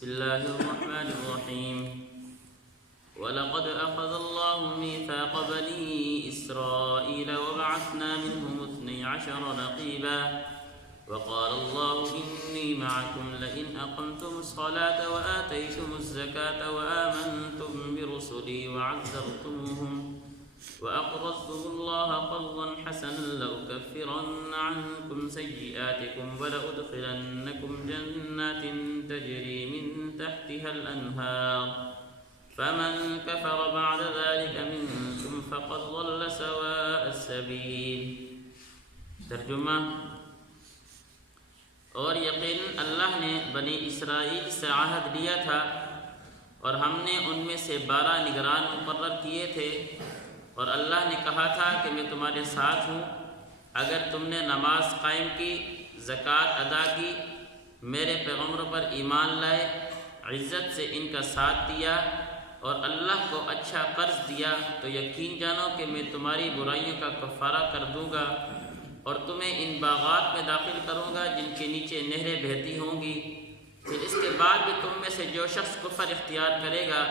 بسم الله الرحمن الرحيم وَلَقَدْ أَخَذَ اللَّهُ مِيثَاقَ بَنِي إِسْرَائِيلَ وَبَعَثْنَا مِنْهُمُ 12 نَقِيبًا وَقَالَ اللَّهُ إِنِّي مَعَكُمْ لَئِنْ أَقَمْتُمُ الصَّلَاةَ وَآتَيْتُمُ الزَّكَاةَ وَآمَنْتُمْ بِرُسُلِي وَعَزَّرْتُمُوهُمْ وَأَقْرَضْتُمُ اللَّهَ قَرْضًا حَسَنًا لَأُكَفِّرَنَّ عَنْكُمْ سَيِّئَاتِكُمْ وَلَأُدْخِلَنَّكُمْ جَنَّاتٍ تَجْرِي مِنْ تَحْتِهَا الْأَنْهَارُ فمن كفر بعد ذلك منكم فقد ضل سواء السبيل۔ ترجمہ: اور یقیناً اللہ نے بنی اسرائیل سے عہد لیا تھا اور ہم نے ان میں سے 12 نگران مقرر کیے تھے، اور اللہ نے کہا تھا کہ میں تمہارے ساتھ ہوں اگر تم نے نماز قائم کی، زکوٰۃ ادا کی، میرے پیغمبروں پر ایمان لائے، عزت سے ان کا ساتھ دیا اور اللہ کو اچھا قرض دیا، تو یقین جانو کہ میں تمہاری برائیوں کا کفارہ کر دوں گا اور تمہیں ان باغات میں داخل کروں گا جن کے نیچے نہریں بہتی ہوں گی۔ پھر اس کے بعد بھی تم میں سے جو شخص کفر اختیار کرے گا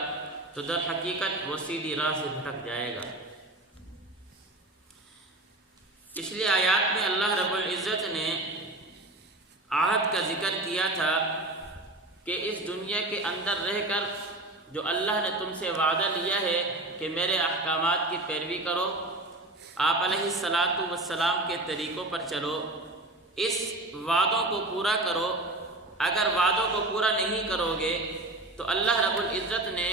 تو در حقیقت وہ سیدھی راہ سے بھٹک جائے گا۔ پچھلی آیات میں اللہ رب العزت نے عہد کا ذکر کیا تھا کہ اس دنیا کے اندر رہ کر جو اللہ نے تم سے وعدہ لیا ہے کہ میرے احکامات کی پیروی کرو، آپ علیہ السلام کے طریقوں پر چلو، اس وعدوں کو پورا کرو۔ اگر وعدوں کو پورا نہیں کرو گے تو اللہ رب العزت نے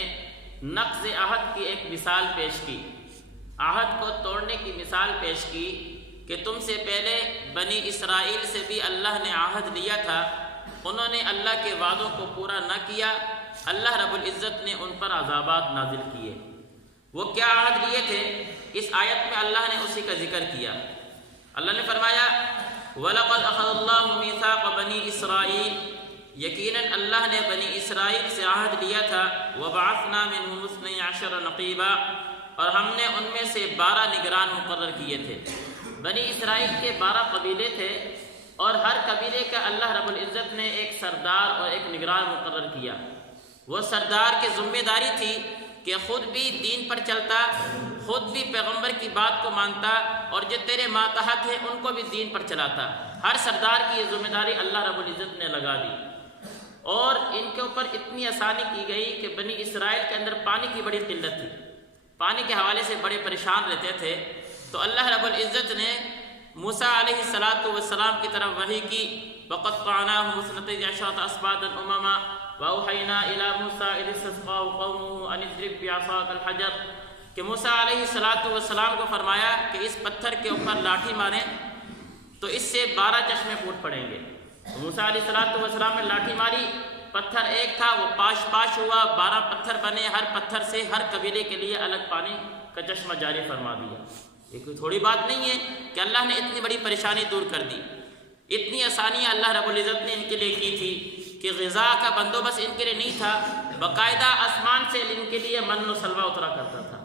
نقض عہد کی ایک مثال پیش کی، عہد کو توڑنے کی مثال پیش کی کہ تم سے پہلے بنی اسرائیل سے بھی اللہ نے عہد لیا تھا، انہوں نے اللہ کے وعدوں کو پورا نہ کیا، اللہ رب العزت نے ان پر عذابات نازل کیے۔ وہ کیا عہد لیے تھے؟ اس آیت میں اللہ نے اسی کا ذکر کیا۔ اللہ نے فرمایا وَلَقَدْ أَخَذَ اللَّهُ مِيثَاقَ بَنِي إِسْرَائِيلَ، یقیناً اللہ نے بنی اسرائیل سے عہد لیا تھا، وَبَعَثْنَا مِنْهُمُ 12 نَقِيبًا، اور ہم نے ان میں سے 12 نگران مقرر کیے تھے۔ بنی اسرائیل کے 12 قبیلے تھے اور ہر قبیلے کا اللہ رب العزت نے ایک سردار اور ایک نگران مقرر کیا۔ وہ سردار کی ذمہ داری تھی کہ خود بھی دین پر چلتا، خود بھی پیغمبر کی بات کو مانتا اور جو تیرے ماتحت ہیں ان کو بھی دین پر چلاتا۔ ہر سردار کی یہ ذمہ داری اللہ رب العزت نے لگا دی، اور ان کے اوپر اتنی آسانی کی گئی کہ بنی اسرائیل کے اندر پانی کی بڑی قلت تھی، پانی کے حوالے سے بڑے پریشان رہتے تھے۔ تو اللہ رب العزت نے موسیٰ علیہ السلام کی طرف وحی کی، وَقَطَّعْنَاهُمُ 12 أَسْبَاطًا أُمَمًا وَأَوْحَيْنَا إِلَىٰ مُوسَىٰ إِذِ اسْتَسْقَاهُ قَوْمُهُ أَنِ اضْرِب بِّعَصَاكَ الْحَجَرَ، کہ موسیٰ علیہ السلام کو فرمایا کہ اس پتھر کے اوپر لاٹھی ماریں تو اس سے 12 چشمے پھوٹ پڑیں گے۔ موسیٰ علیہ السلام نے لاٹھی ماری، پتھر ایک تھا وہ پاش ہوا، 12 پتھر بنے، ہر پتھر سے ہر قبیلے کے لیے الگ پانی کا چشمہ جاری فرما دیا۔ یہ کوئی تھوڑی بات نہیں ہے کہ اللہ نے اتنی بڑی پریشانی دور کر دی۔ اتنی آسانیاں اللہ رب العزت نے ان کے لیے کی تھی کہ غذا کا بندوبست ان کے لیے نہیں تھا، باقاعدہ آسمان سے ان کے لیے من و سلوہ اترا کرتا تھا۔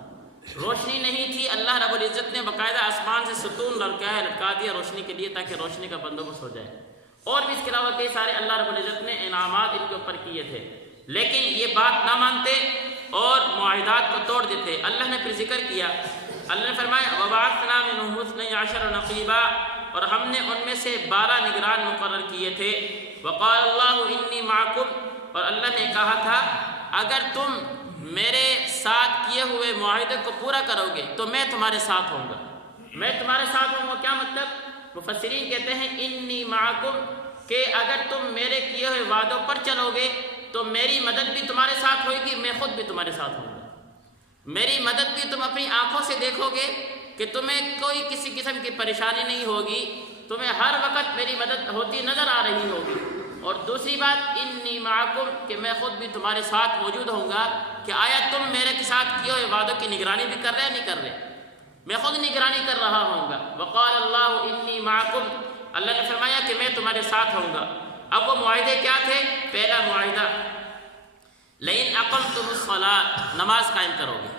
روشنی نہیں تھی، اللہ رب العزت نے باقاعدہ آسمان سے ستون لٹکا دیا روشنی کے لیے تاکہ روشنی کا بندوبست ہو جائے، اور بھی اس کے علاوہ کئی سارے اللہ رب العزت نے انعامات ان کے اوپر کیے تھے، لیکن یہ بات نہ مانتے اور معاہدات کو توڑ دیتے۔ اللہ نے پھر ذکر کیا، اللہ نے فرمایا وَبَعَثْنَا مِنْهُمُ 12 نَقِيبًا، اور ہم نے ان میں سے 12 نگران مقرر کیے تھے۔ وَقَالَ اللَّهُ إِنِّي مَعَكُمْ، اور اللہ نے کہا تھا اگر تم میرے ساتھ کیے ہوئے معاہدے کو پورا کرو گے تو میں تمہارے ساتھ ہوں گا۔ میں تمہارے ساتھ ہوں گا کیا مطلب؟ مفسرین کہتے ہیں إِنِّي مَعَكُمْ، کہ اگر تم میرے کیے ہوئے وعدوں پر چلو گے تو میری مدد بھی تمہارے ساتھ ہوئے گی، میں خود بھی تمہارے ساتھ ہوں گا۔ میری مدد بھی تم اپنی آنکھوں سے دیکھو گے کہ تمہیں کوئی کسی قسم کی پریشانی نہیں ہوگی، تمہیں ہر وقت میری مدد ہوتی نظر آ رہی ہوگی۔ اور دوسری بات انی معکم، کہ میں خود بھی تمہارے ساتھ موجود ہوں گا، کہ آیا تم میرے کے ساتھ کیے ہوئے وعدوں کی نگرانی بھی کر رہے ہیں نہیں کر رہے؟ میں خود نگرانی کر رہا ہوں گا۔ وقال اللہ انی معکم، اللہ نے فرمایا کہ میں تمہارے ساتھ ہوں گا۔ اب وہ معاہدے کیا تھے؟ پہلا معاہدہ لئن اقمتم الصلاۃ، نماز قائم کرو گے۔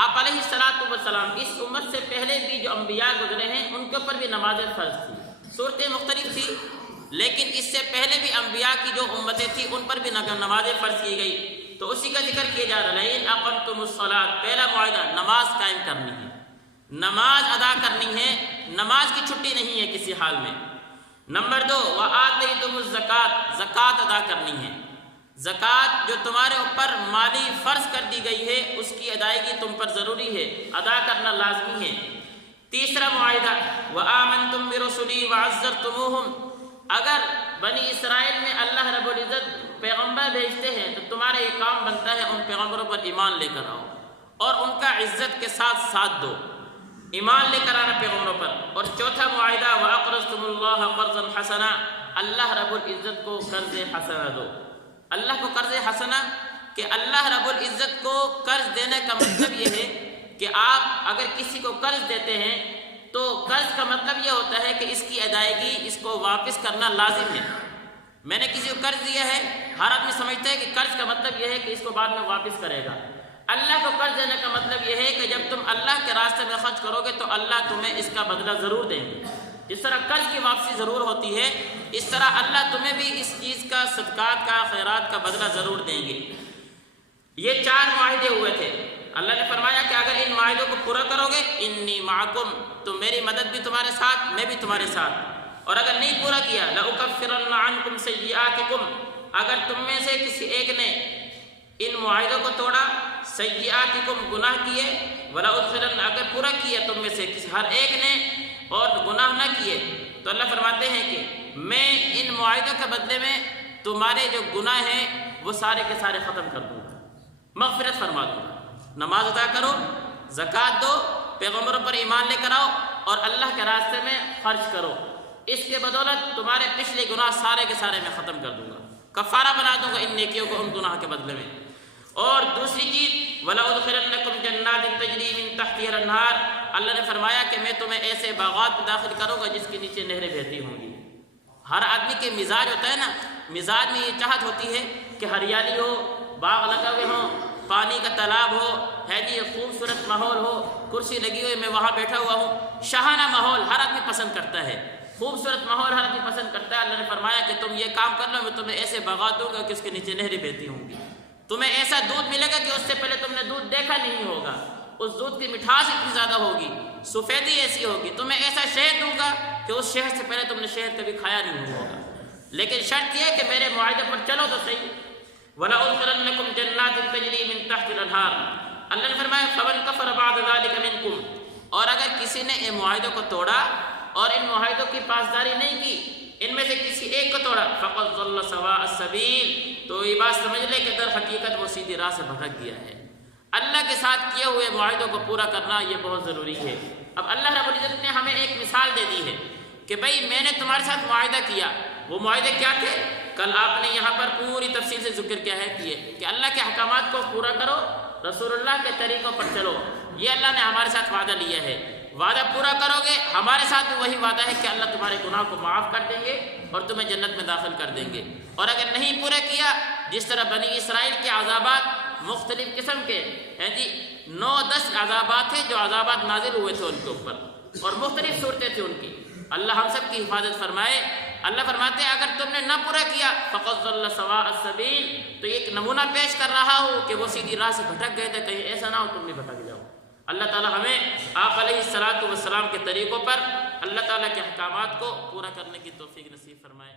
آپ علیہ السلام اس امت سے پہلے بھی جو انبیاء گزرے ہیں ان کے اوپر بھی نمازیں فرض تھی، صورتیں مختلف تھی، لیکن اس سے پہلے بھی انبیاء کی جو امتیں تھیں ان پر بھی نمازیں فرض کی گئی، تو اسی کا ذکر کیا جا رہا ہے ان اقمتم الصلاۃ، پہلا معاہدہ نماز قائم کرنی ہے، نماز ادا کرنی ہے، نماز کی چھٹی نہیں ہے کسی حال میں۔ نمبر 2 وآتیتم الزکوٰۃ، زکوٰۃ ادا کرنی ہے، زکوٰۃ جو تمہارے اوپر مالی فرض کر دی گئی ہے اس کی ادائیگی تم پر ضروری ہے، ادا کرنا لازمی ہے۔ تیسرا معاہدہ وآمنتم برسلی وعزرتموہم، اگر بنی اسرائیل میں اللہ رب العزت پیغمبر بھیجتے ہیں تو تمہارا یہ کام بنتا ہے ان پیغمبروں پر ایمان لے کر آؤ اور ان کا عزت کے ساتھ ساتھ دو، ایمان لے کر آنا پیغمبروں پر۔ اور چوتھا معاہدہ وَأَقْرَضْتُمُ اللَّهَ قَرْضًا حَسَنًا، اللہ رب العزت کو قرض حسنہ دو۔ اللہ کو قرض حسنہ کہ اللہ رب العزت کو قرض دینے کا مطلب یہ ہے کہ آپ اگر کسی کو قرض دیتے ہیں تو قرض کا مطلب یہ ہوتا ہے کہ اس کی ادائیگی، اس کو واپس کرنا لازم ہے۔ میں نے کسی کو قرض دیا ہے، ہر آدمی سمجھتا ہے کہ قرض کا مطلب یہ ہے کہ اس کو بعد میں واپس کرے گا۔ اللہ کو قرض دینے کا مطلب یہ ہے کہ جب تم اللہ کے راستے میں خرچ کرو گے تو اللہ تمہیں اس کا بدلہ ضرور دیں گے۔ جس طرح قرض کی واپسی ضرور ہوتی ہے، اس طرح اللہ تمہیں بھی اس چیز کا، صدقات کا، خیرات کا بدلہ ضرور دیں گے۔ یہ 4 معاہدے ہوئے تھے۔ اللہ نے فرمایا کہ اگر ان معاہدوں کو پورا کرو گے انی معکم، تو میری مدد بھی تمہارے ساتھ، میں بھی تمہارے ساتھ۔ اور اگر نہیں پورا کیا لأکفرن عنکم سیئاتکم، اگر تم میں سے کسی ایک نے ان معاہدوں کو توڑا، سیئاتکم گناہ کیے، ولأدخلن اگر پورا کیا تم میں سے کسی ہر ایک نے اور گناہ نہ کیے، تو اللہ فرماتے ہیں کہ میں ان معاہدوں کے بدلے میں تمہارے جو گناہ ہیں وہ سارے کے سارے ختم کر دوں گا، مغفرت فرما دوں گا۔ نماز ادا کرو، زکوٰۃ دو، پیغمبروں پر ایمان لے کر آؤ اور اللہ کے راستے میں خرچ کرو، اس کے بدولت تمہارے پچھلے گناہ سارے کے سارے میں ختم کر دوں گا، کفارہ بنا دوں گا ان نیکیوں کو ان گناہ کے بدلے میں۔ اور دوسری چیز وَلَأُدْخِلَنَّكُمْ جَنَّاتٍ تَجْرِي مِن تَحْتِهَا الْأَنْهَارُ، اللہ نے فرمایا کہ میں تمہیں ایسے باغات میں داخل کروں گا جس کے نیچے نہریں بہتی ہوں گی۔ ہر آدمی کے مزاج ہوتا ہے نا، مزاج میں یہ چاہت ہوتی ہے کہ ہریالی ہو، باغ لگا ہوئے ہوں، پانی کا تالاب ہو، ہے جی خوبصورت ماحول ہو، کرسی لگی ہوئی میں وہاں بیٹھا ہوا ہوں، شاہانہ ماحول ہر آدمی پسند کرتا ہے، خوبصورت ماحول ہر آدمی پسند کرتا ہے۔ اللہ نے فرمایا کہ تم یہ کام کر لو، میں تمہیں ایسے باغات دوں گا کہ اس کے نیچے نہریں بہتی ہوں گی، تمہیں ایسا دودھ ملے گا کہ اس سے پہلے تم نے دودھ دیکھا نہیں ہوگا، اس دودھ کی مٹھاس اتنی زیادہ ہوگی، سفیدی ایسی ہوگی، تمہیں ایسا شہد دوں گا کہ اس شہد سے پہلے تم نے شہد کبھی کھایا نہیں ہوگا، لیکن شرط یہ ہے کہ میرے معاہدے پر چلو تو صحیح۔ وَلَأُدْخِلَنَّكُمْ جَنَّاتٍ تَجْرِي مِن تَحْتِهَا الْأَنْهَارُ، اللہ نے فرمایا فَمَنْ كَفَرَ بَعْدَ ذَلِكَ مِنْكُمْ، اور اگر کسی نے ان معاہدوں کو توڑا اور ان معاہدوں کی پاسداری نہیں کی، ان میں سے کسی ایک کو توڑا، فَقَدْ ضَلَّ سَوَاءَ السَّبِيلِ، تو یہ بات سمجھ لے کہ در حقیقت وہ سیدھی راہ سے بھٹک گیا ہے۔ اللہ کے ساتھ کیے ہوئے معاہدوں کو پورا کرنا یہ بہت ضروری ہے۔ اب اللہ رب العزت نے ہمیں ایک مثال دے دی ہے کہ بھئی میں نے تمہارے ساتھ معاہدہ کیا، وہ معاہدے کیا تھے؟ کل آپ نے یہاں پر پوری تفصیل سے ذکر کیا ہے کہ اللہ کے احکامات کو پورا کرو، رسول اللہ کے طریقوں پر چلو، یہ اللہ نے ہمارے ساتھ وعدہ لیا ہے۔ وعدہ پورا کرو گے، ہمارے ساتھ بھی وہی وعدہ ہے کہ اللہ تمہارے گناہ کو معاف کر دیں گے اور تمہیں جنت میں داخل کر دیں گے۔ اور اگر نہیں پورا کیا، جس طرح بنی اسرائیل کے عذابات مختلف قسم کے ہیں جی 9-10 عذابات تھے جو عذابات نازل ہوئے تھے ان کے اوپر اور مختلف صورتیں تھیں ان کی، اللہ ہم سب کی حفاظت فرمائے۔ اللہ فرماتے ہیں اگر تم نے نہ پورا کیا فَقَدْ ضَلَّ سَوَاءَ السَّبِيلِ، تو ایک نمونہ پیش کر رہا ہوں کہ وہ سیدھی راہ سے بھٹک گئے تھے، کہیں ایسا نہ ہو تم بھی بھٹک جاؤ۔ اللہ تعالی ہمیں آپ علیہ الصلاۃ والسلام کے طریقوں پر اللہ تعالیٰ کے احکامات کو پورا کرنے کی توفیق نصیب فرمائے۔